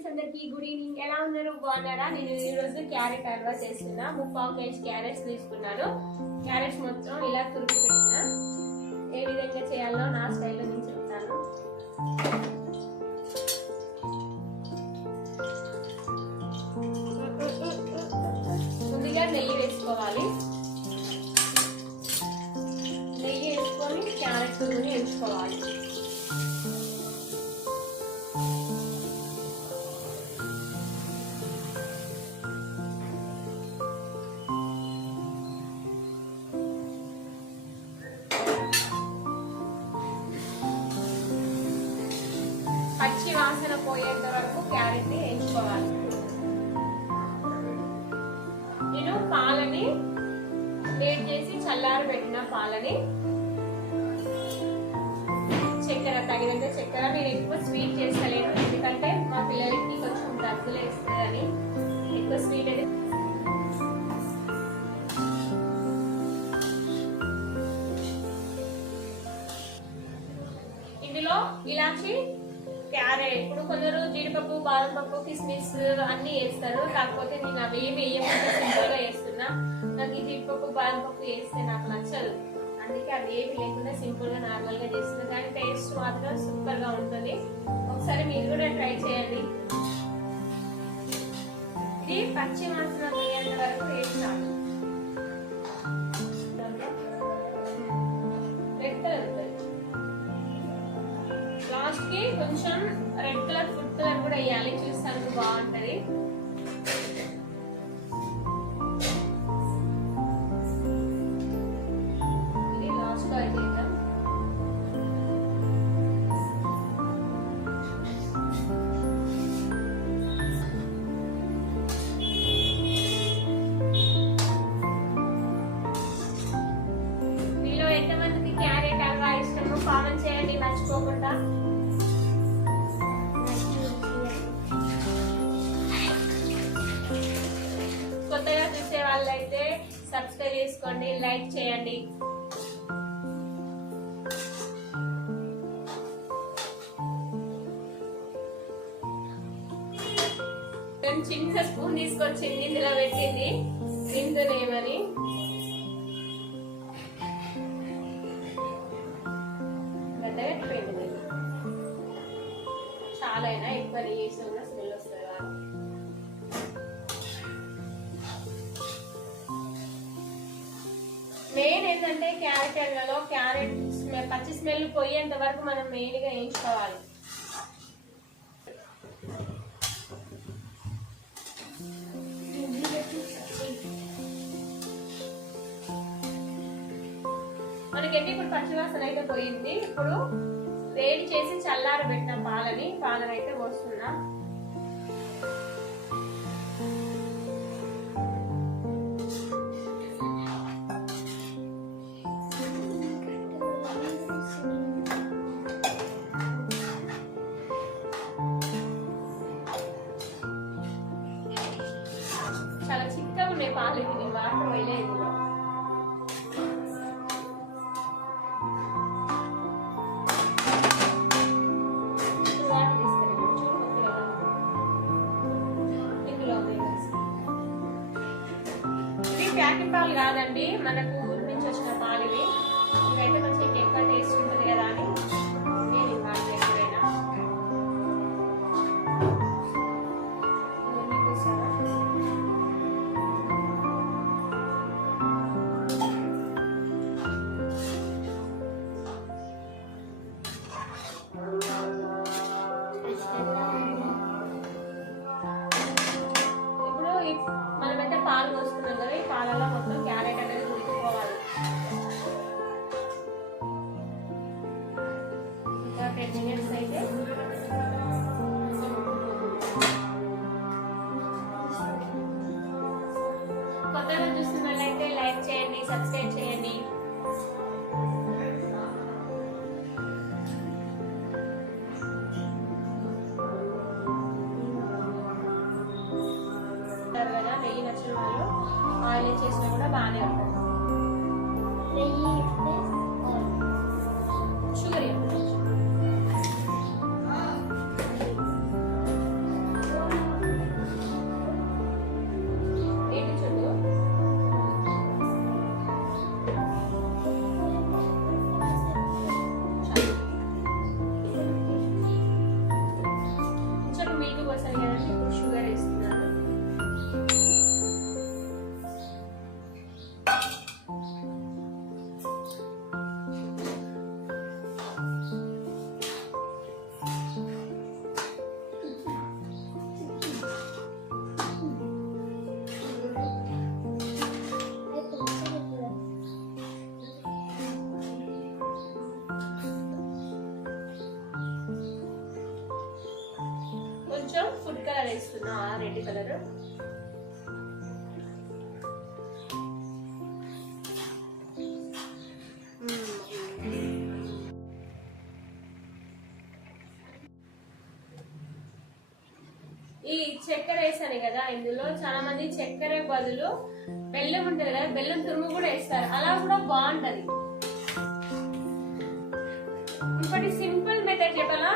Friends అందరికి good evening. ఎలా ఉన్నారు? బాగున్నారా? నేను ఈ రోజు క్యారెట్ హల్వా చేస్తున్నా. ముప్పావు కేజీ క్యారెట్స్ తీసుకున్నాను. క్యారెట్స్ మొత్తం ఇలా తురుపు పెట్టిన. ఏ విధంగా చేయాలో నా స్టైల్లో నేను చెప్తాను. ముందుగా నెయ్యి వేసుకోవాలి. నెయ్యి వేసుకొని క్యారెట్ తురుగుని వేసుకోవాలి. పచ్చి వాసన పోయేంత వరకు క్యారెట్ వేయించుకోవాలి. ఎంచుకోవాలి నేను పాలని వేడి చేసి చల్లారు పెట్టిన పాలని చక్కెర తగినంత చక్కెర. నేను ఎక్కువ స్వీట్ చేస్తలేను ఎందుకంటే మా పిల్లలకి కొంచెం దగ్గులు వేస్తుందని ఎక్కువ స్వీట్ అయితే ఇందులో ఇలాచి అరే ఇప్పుడు కొందరు జీడిపప్పు బాదం పప్పు కిస్మిస్ అన్ని వేస్తారు. కాకపోతే నేను అవి ఏమి వేయకుండా సింపుల్గా వేస్తున్నా. నాకు ఈ జీడిపప్పు బాదం పప్పు వేస్తే నాకు నచ్చదు. అందుకే అవి ఏమి లేకుండా సింపుల్గా నార్మల్గా చేస్తుంది చేస్తున్నా. కానీ టేస్ట్ మాత్రం సూపర్గా ఉంటుంది. ఒకసారి మీరు కూడా ట్రై చేయండి. ఇది పచ్చి వాసన పోయేంత వరకు వేస్తాను కొంచెం రెడ్ కలర్ ఫుడ్ కలర్ కూడా వేయాలి. చూస్తానికి బాగుంటది. ఇది మీలో ఎంతమందికి క్యారెట్ హల్వా ఇష్టమో కామెంట్ చేయండి మర్చిపోకుండా. వాళ్ళు అయితే సబ్స్క్రైబ్ చేసుకోండి లైక్ చేయండి. చిన్న స్పూన్ తీసుకొచ్చింది ఇందులో పెట్టింది. తిందునేమని చాలా అయినా ఎక్కువ చేసి మెయిన్ ఏంటంటే క్యారెట్ ఎండలో క్యారెట్ స్మెల్ పచ్చి స్మెల్ పోయేంత వరకు మనం మెయిన్గా వేయించుకోవాలి మనకైతే ఇప్పుడు పచ్చివాసన అయితే పోయింది. ఇప్పుడు వేడి చేసి చల్లారబెట్టిన పాలని పాలనైతే పోస్తున్నాం. ఇవి కాదండి మనకు నెయ్యి వాళ్ళు ఆయిల్ చేసినా కూడా బాగానే ఉంటుంది. షుగర్ వేస్తున్నా రెడ్ కలర్. ఈ చక్కెర వేసాను కదా ఇందులో చాలా మంది చక్కెర బదులు బెల్లం ఉంటుంది కదా బెల్లం తురుము కూడా వేస్తారు. అలా కూడా బాగుంటది. ఇంకోటి సింపుల్ మెథడ్ చెప్పాలా?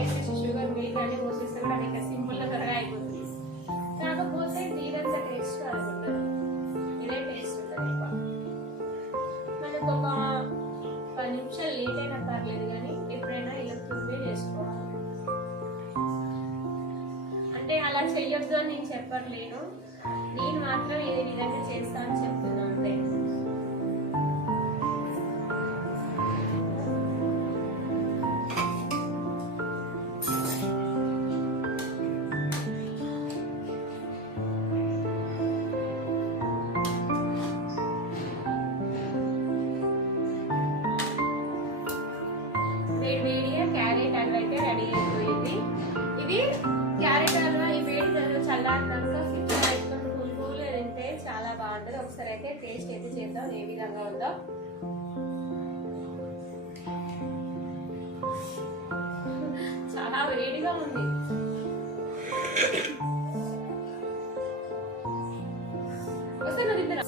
వేసేసి షుగర్ మిల్క్ అన్ని పోసేస్తే కూడా ఇంకా సింపుల్ త్వరగా అయిపోతుంది. కాకపోతే దీనంత టేస్ట్ అది ఇదే టేస్ట్ ఉంటుంది మనకు ఒక పది నిమిషాలు లేట్ అయినా పర్లేదు కానీ ఎప్పుడైనా ఇలా తురిమే చేసుకోవాలి. అంటే అలా చెయ్యొద్దు అని నేను చెప్పట్లేను. అయితే టేస్ట్ అయితే చేద్దాం ఏ విధంగా ఉందో. చాలా వేడిగా ఉంది. వస్తే మరి ఇద్దరు